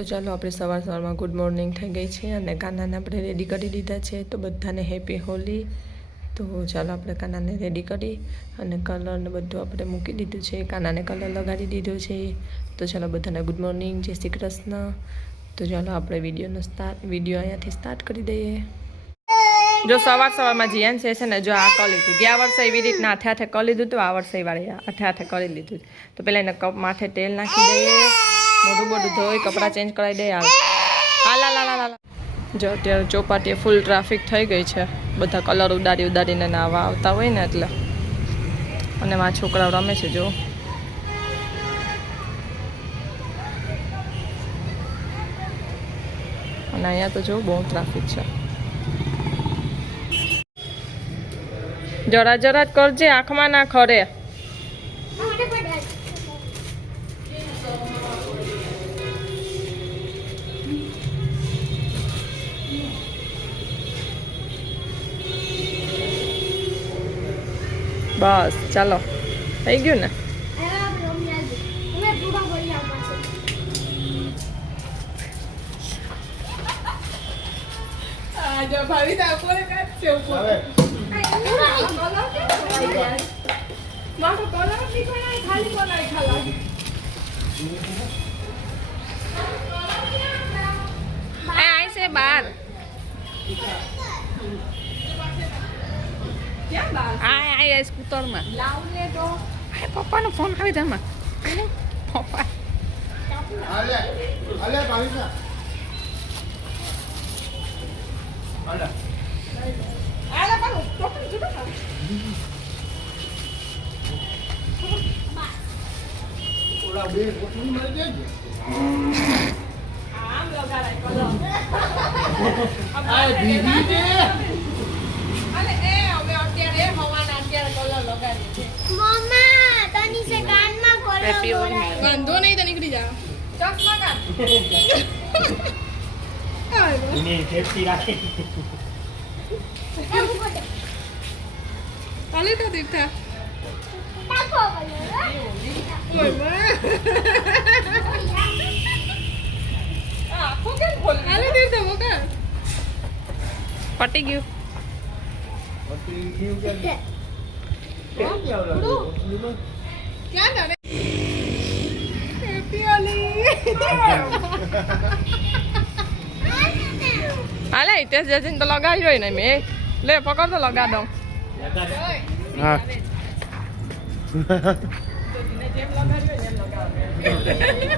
તો ચાલો આપણે સવારમાં ગુડ મોર્નિંગ થઈ ગઈ છે અને કાનાને આપણે રેડી કરી દીધા છે. તો બધાને હેપી હોલી. તો ચાલો આપણે કાનાને રેડી કરી અને કલર ને બધું આપણે મૂકી દીધું છે. કાનાને કલર લગાડી દીધો છે. તો ચાલો બધાને ગુડ મોર્નિંગ, જય શ્રી કૃષ્ણ. તો ચાલો આપણે વિડીયો અહીંયાથી સ્ટાર્ટ કરી દઈએ. જો સવારમાં જીયાન છે ને જો આ કરી લીધું. ગયા વર્ષે એવી રીતના હાથે કરી લીધું તો આ વર્ષે વાળે હાથે કરી લીધું. તો પેલા એને કપ માથે તેલ નાખી દઈએ, મોઢું બોઢું ધોઈ કપડાં ચેન્જ કરાવી દઈએ. હાલ જો અત્યારે ચોપાટીએ ફૂલ ટ્રાફિક થઈ ગઈ છે. બધા કલર ઉડાડીને નાવા આવતા હોય ને એટલે. અને મારા છોકરાઓ રમે છે જો. અને અહીંયા તો જો બહુ ટ્રાફિક છે. જરા જ કરજે, આંખમાં ના ખરે. બસ ચાલો થઈ ગયું ને. બાર આ સ્કૂટરમાં પપ્પાનો ફોન આવી જાય પપ્પા વાંધો નહીં તો નીકળી જા. ચાલે તો દેખતા પટી ગયું. ક્યાં જાણે હાલે ટેસ્ટ જઈને તો લગાવી જોઈ ને મેં લે પકડ તો લગા દઉં. હા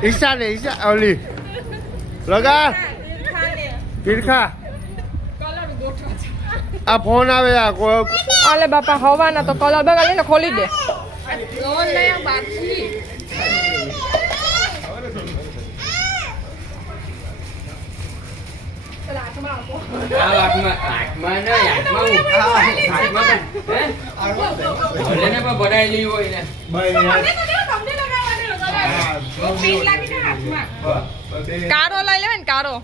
ઈશા ને ઈશા ઓલી લગા તીરખા આ ફોન આવે આ અલે બાપા હવાના તો કલર બગાડી ને ખોલી દે. કારો લઈ લેવે ને કારો.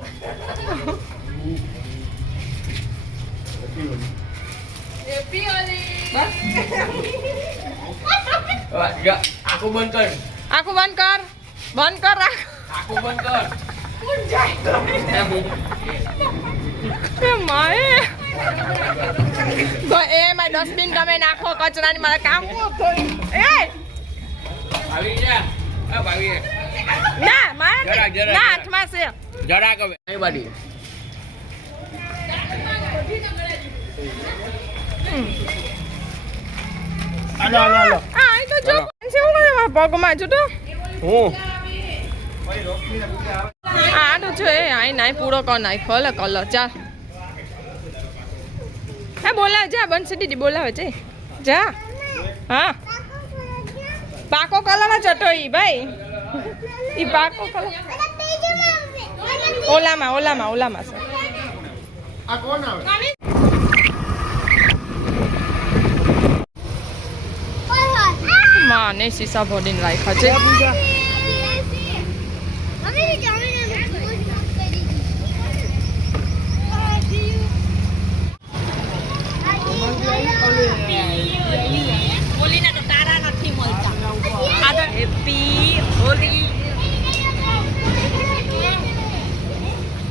આખું બંધ કર, આખું બંધ કર, બંધ કર, આખું બંધ કર. એ મારી ડસ્ટબિન તમે નાખો કચરાની મારે કામ ના મારે ના હાથમાં છે જરાક હવે બાડી. પગમાં જો તો આડું છે આઈ નાઈ પૂરો કર નાખ્યો લે કલર. ચાલ હે બોલાવ જા બનશે દીદી બોલાવે છે જા. હા પાકો કલર ચટો ઈ ભાઈ ઈ પાકો કલર ઓલામાં છે. આ કોણ આવે માને સીસા ભરીને રાખ્યા છે. હોલીના તો તારા નથી મળતા. હેપી હોલી.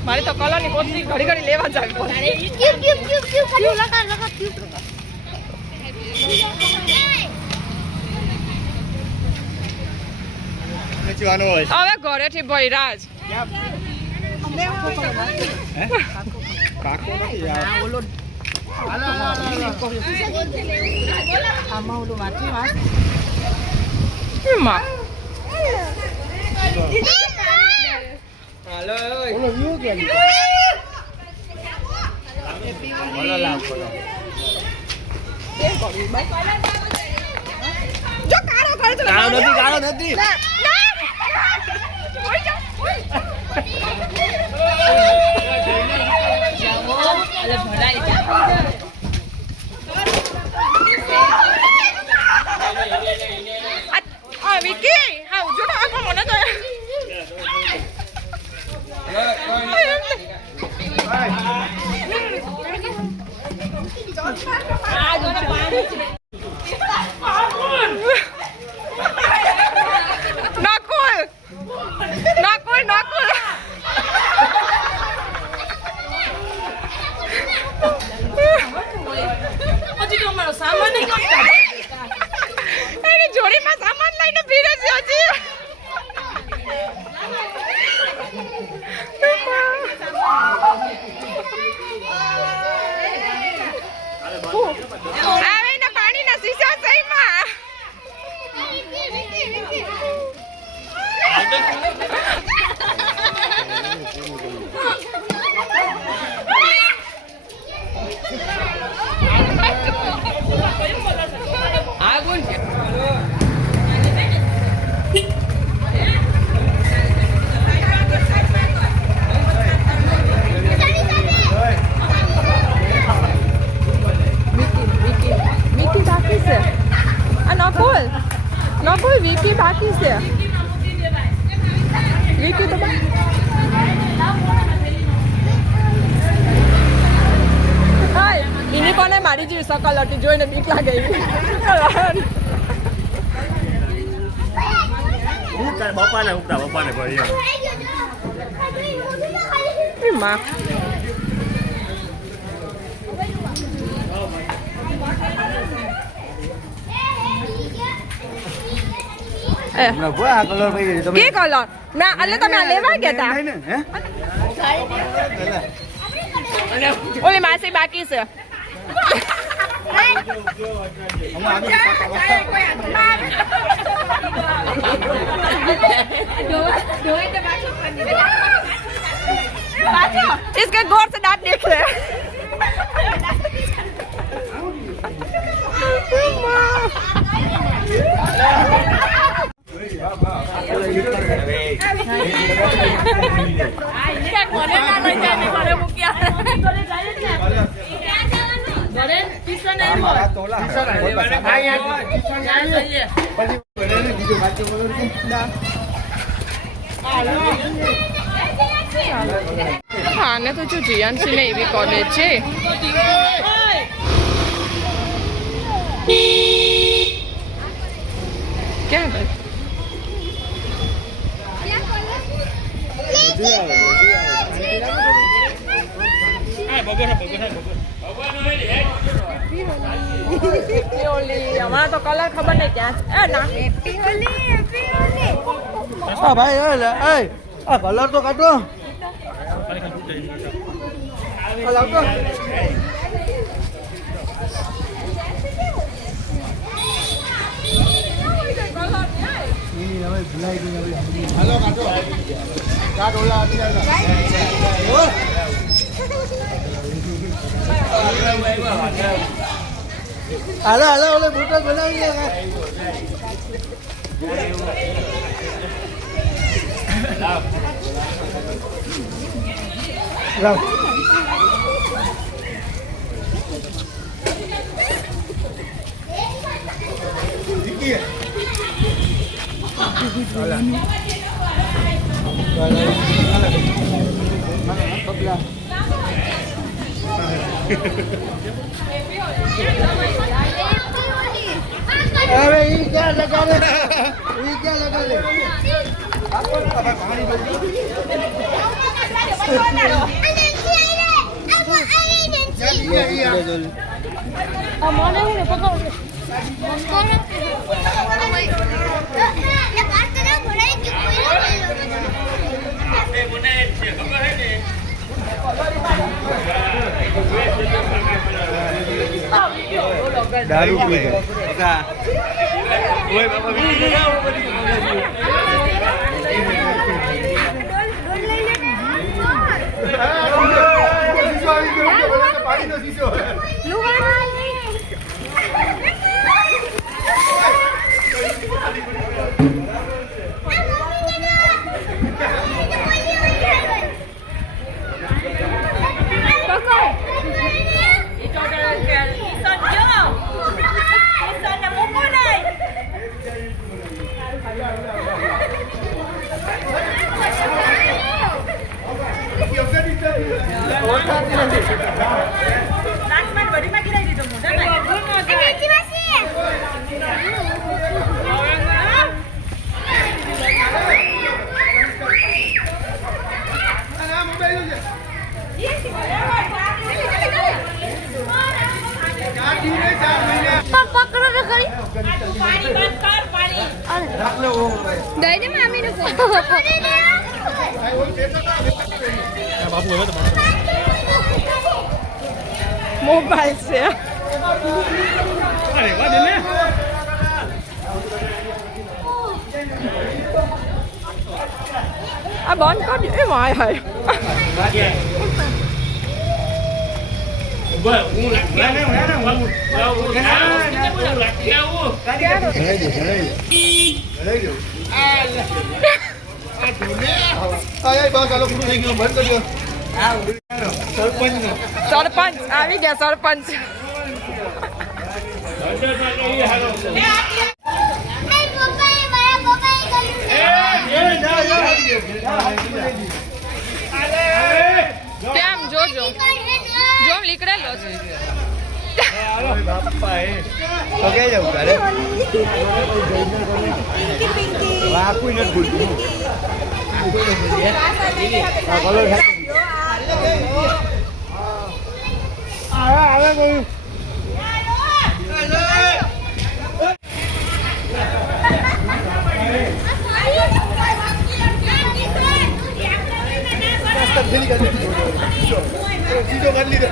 મારે તો કલરની કોથળી ઘડી ઘડી લેવા જ આવી હવે ઘરેથી ભાઈ રાજ જો કાળો નથી વિકી હા ઉજળો આખો મને તો જોડીમાં સામાન લઈને ભીડે છે હજી આવે ને પાણીના શીશા સહીમાં નકુલ વિકી બાકી છે વિકી તો એની કોને મારી જેવી સકલ હતી જોઈને બીક લાગે બપાને માં કે કલર મેં એટલે તમે લેવા ગયા હતા ઓલી માસી બાકી છે इसके गौर से दांत देख रहे हाँ ने तो जो જીયાનસી ને એવી કોલેજ છે ક્યાં ગઈ हमारा तो कलर खबर नहीं क्या ભાઈ આ કલર તો કાઢો હાલો હાલો ઓલે બુટો બનાવી લાવ अरे ये क्या लगा ले ये क्या लगा ले દારૂ પી ગયા મોબાઈલ છે આ બંધ કરી દે માય હાય સરપંચ આવી ગયા સરપંચ કેમ જોજો જો લીકડેલો છે તો કે જવું તારે વાકુઈ ન ભૂલતું આવે કોઈ સીધો કરી લીધો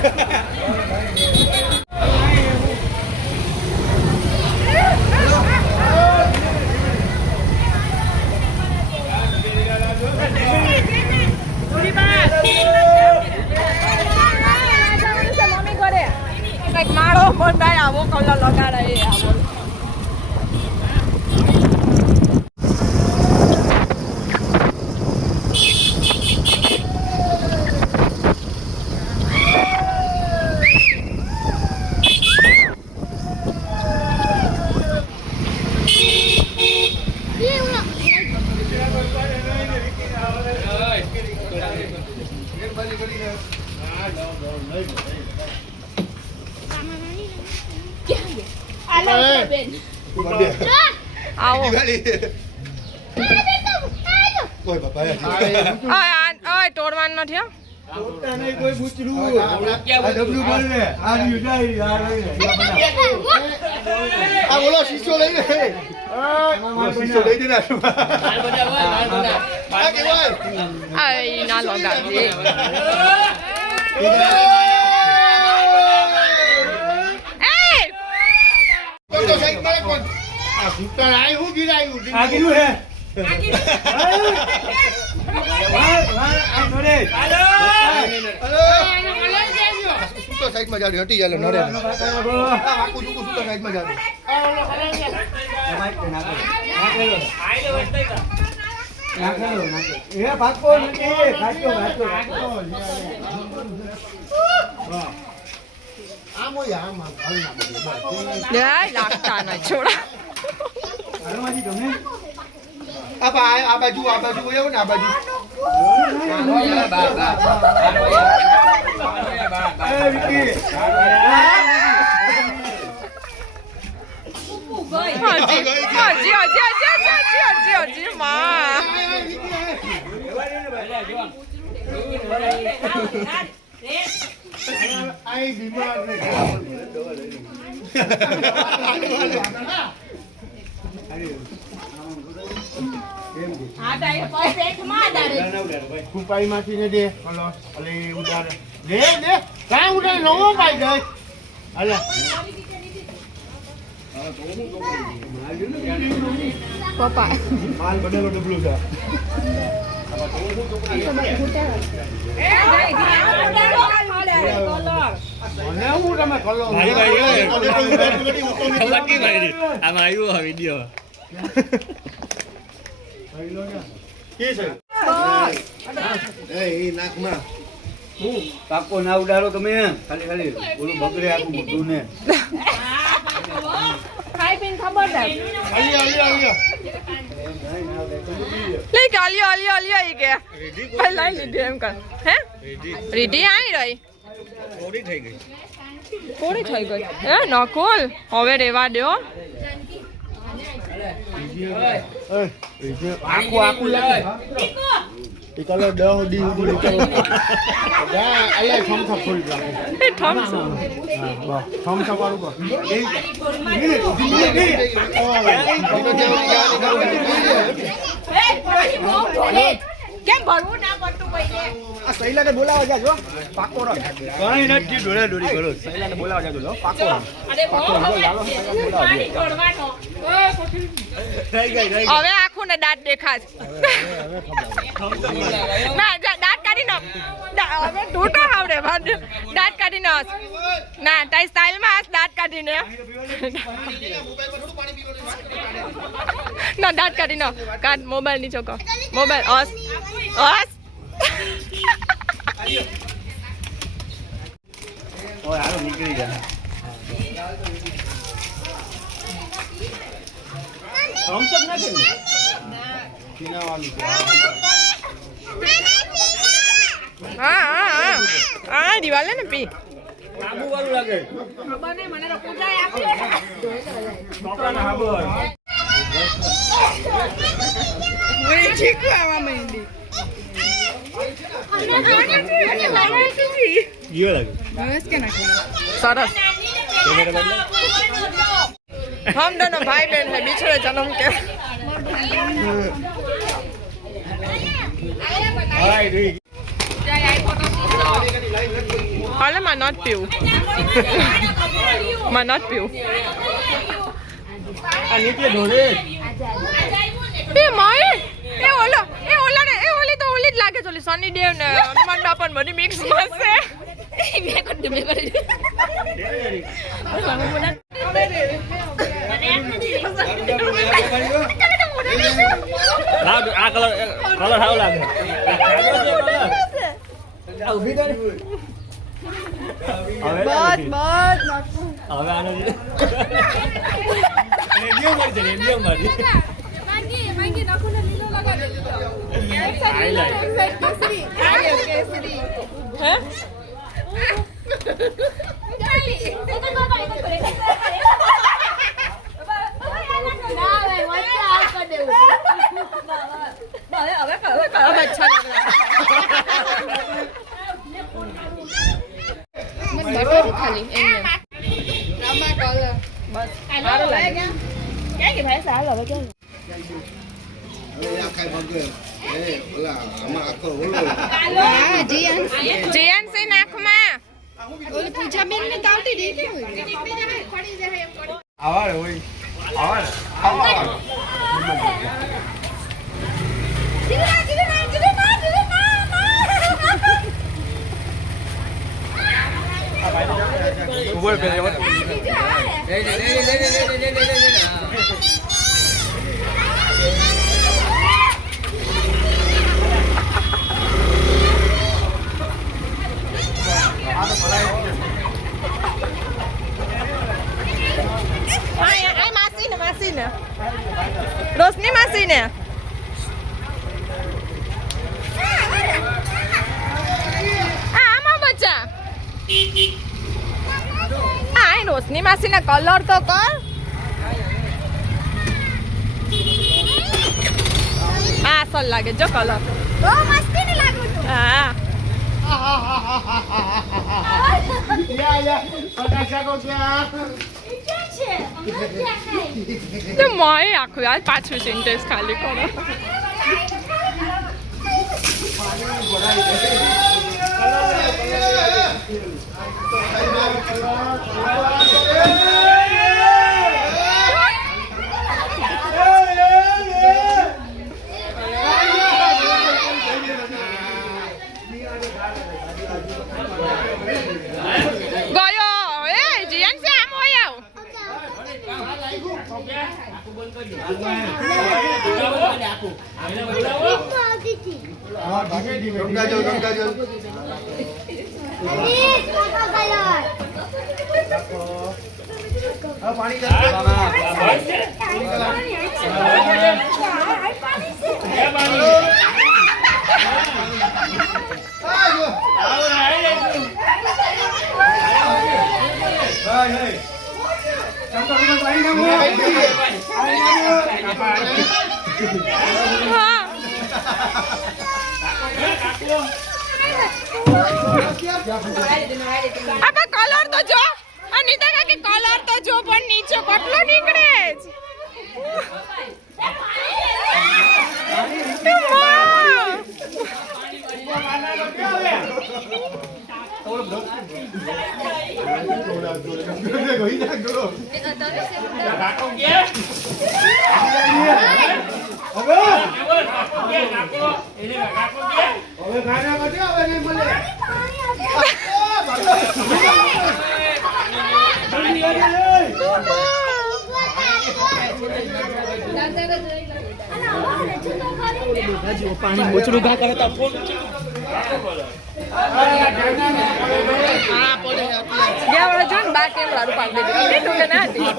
મારો બંધાય આવો કલર લગાડાય આવો આવો કોઈ બાપા ઓય તોડવાનું નથી હો તોડતા નહીં કોઈ બુચડું આ ડબલું બોલ ને આ યુડાઈ આ બોલો શીશો લઈ લે શીશો લઈ દે ના આય ના લગાડજે તો સાઈડ મારે કોણ આ ભૂતર આય હું ગિરાયું આ ગિરું હે તો સાઈડ માં જાડી હટી જાય નરે આકુ જુકુ સુતો સાઈડ માં જાડી એ ભાગો નથી ભાગો આમો આમ લાગતા ન છોડા આ બાજુ એવું ને આ બાજુ હજી માં આઈ બીમાર ને કુપાઈ માંથી ને દે હલો અલે ઉડાડે દે દે કાં ઉડાડે નવો પાઈ ગઈ અલે પપ્પા માલ બનેલો ડબલું છે મને હું તમે કલો આમાં આવ્યો આ વિડીયો કે છે એ નાકમાં પાકો ના ઉડાડો તમે ખાલી ખાલી ઓલું બગડે આખું બધું ને ખાઈ પીને ખબર છે આલી લે કે આલિયો ઈ કે પહેલા લીધી એમ કર હે રીધી આઈ રહી થોડી થઈ ગઈ પૂરી થઈ ગઈ હે નકુલ હવે રેવા દો આકુ લાગે એ કલર 10 દી સુધી નીકળો જા અલે થમથપ થોડી લાગે એ થમ્સ થમથપ વાળું કો કેમ ભરવું ના પડતું પૈસે આ સૈલાને બોલાવા જાજો પાકો રંગ કઈ નથી ડોળા ડોળી કરો સૈલાને બોલાવા જાજો લો પાકો રંગ અરે બહુ પાણી છોડવાનો હવે આખું ને દાંત દેખાય ના દાંત કાઢી નાખ હવે તૂટો આવડે દાંત કાઢી નાખ ના તારી સ્ટાઇલમાં દાંત કાઢીને ના દાંત કાઢી નાખ કાઢ મોબાઈલ ની ચોકો મોબાઈલ અસ ઓય હાલો નીકળી જા થમ્સ અપ ના કે ચીના વાળું હા દિવાલે ને પી આબુ વાળું લાગે બને મને તો પૂજાય આપ્યો છોકરાને હાબુ મને ચીકુ આવા માંડી યો લાગે સરસ हम दोनों भाई बहन है बिछड़े जन्म के હાય રી હાલે માં નોટ પીવું માં નોટ પીવું આ નીચે ઢોળે એ માય એ ઓલા ને એ ઓલી તો ઓલી જ લાગે છે ઓલી સની દેવ ને હનુમાન બાપા ને બધી મિક્સ માં છે આ કલર હાવ લાગે ઉભી કર હવે આનો રેડિયો મારી માંગી નાખો ને લીલો લગા દે કેસરી હે ખાલી જીયાન સે નાખમાં ઓલી પૂજા બેન ને તાવતી દે કે આવાર હોય આવાર ઉપર પે માસીને રોશની માસીને આમાં બચ્ચા આ રોશની માસીને કલર તો કર આ અસલ લાગે જો કલર બહુ મસ્તી ને લાગુ તો હા યા પ્રકાશા કો ક્યાં તો મોય આખું યાર પાછું સિન્ટેક્સ ખાલી કરો અબે કલર તો જો અનિતા કાકી કલર તો જો પણ નીચે કેટલો નીકળે પાણી મોચડું ઘા કરે તો ફોન ગયા વાળા જો ને બા કેમ લાડુ પાડી દીધું બેઠું કે ના હતી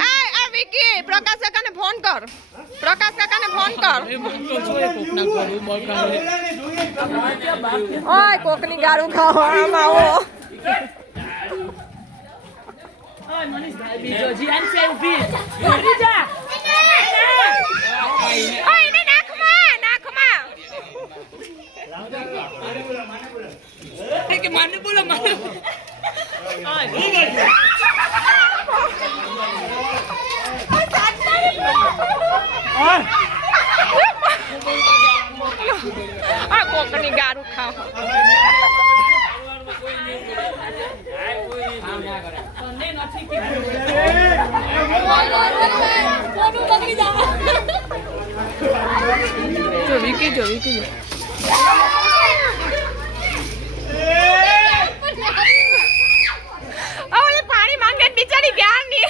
આ વિકી પ્રકાશ કાકાને ફોન કર પ્રકાશ કાકાને ફોન કર ઓય કોકની ગારું ખાવા આમ આવો બીજો જીયાન સે ઉભી ઉભી જા ઓય ને નાખમાં કે માને બોલો માને આ કોકની ગારું ખાવા જો વિકી જો ઓલે પાણી માંગે બિચારી જ્ઞાન ની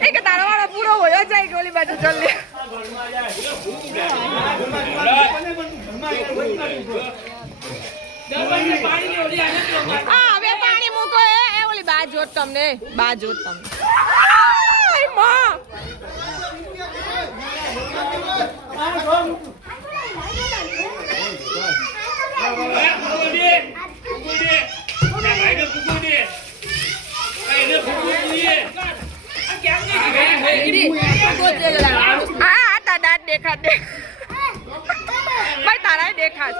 એક તારા વાળા પૂરો હોયો જાય ગોલી બાજુ જલ્દી હવે પાણી મૂકો એ ઓલી બા જોત તમને દાંત દેખાત દે ભાઈ તારા દેખાત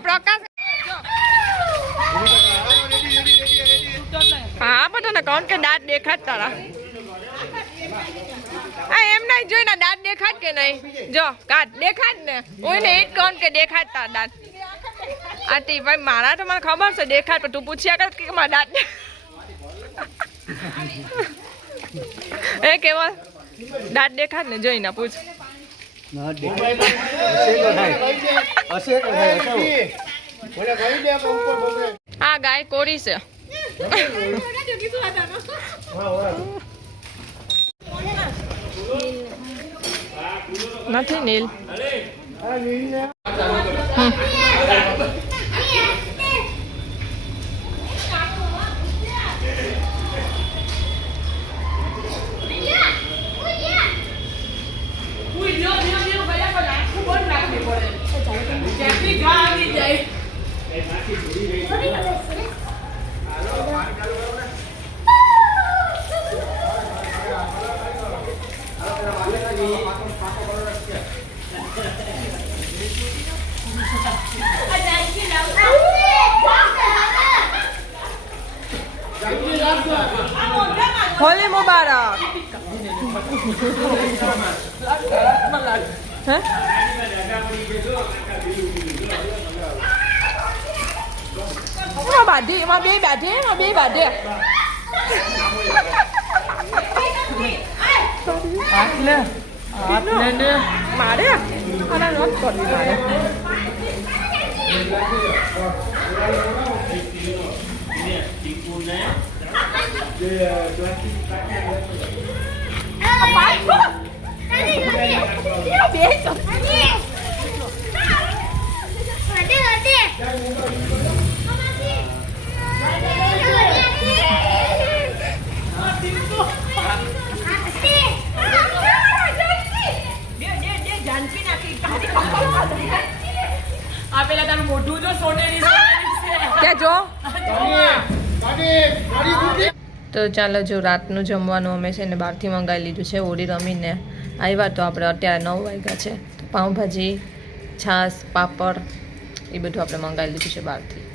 પ્રકાશ હા બધા ને કોણ કે દાંત દેખ દેખાડ તારા આ એમ નહીં જોઈને દાંત દેખાડ કે નહીં જો કાઢ દેખાડ ને ઓઈને એ જ કહું કે દેખાડ તારા દાંત આટી ભાઈ મારા તો મને ખબર છે દેખાડ પણ તું પૂછ્યા કર કે મારા દાંત એ કેવલ દાંત દેખાડ ને જોઈને પૂછ આ ગાય કોરી છે નથી નીલ હોલી મુબારક હે બાધી એમાં બે બાધે મારે આના નોટ કરવી મારે આ પેલા તારું મોઢું જો સોનેરી કે જો તો ચાલો જો રાતનું જમવાનું અમે છે ને બહારથી મંગાવી લીધું છે હોળી રમીને આવ્યા તો આપણે અત્યારે 9 વાગ્યા છે તો પાઉંભાજી છાશ પાપડ એ બધું આપણે મંગાવી લીધું છે બહારથી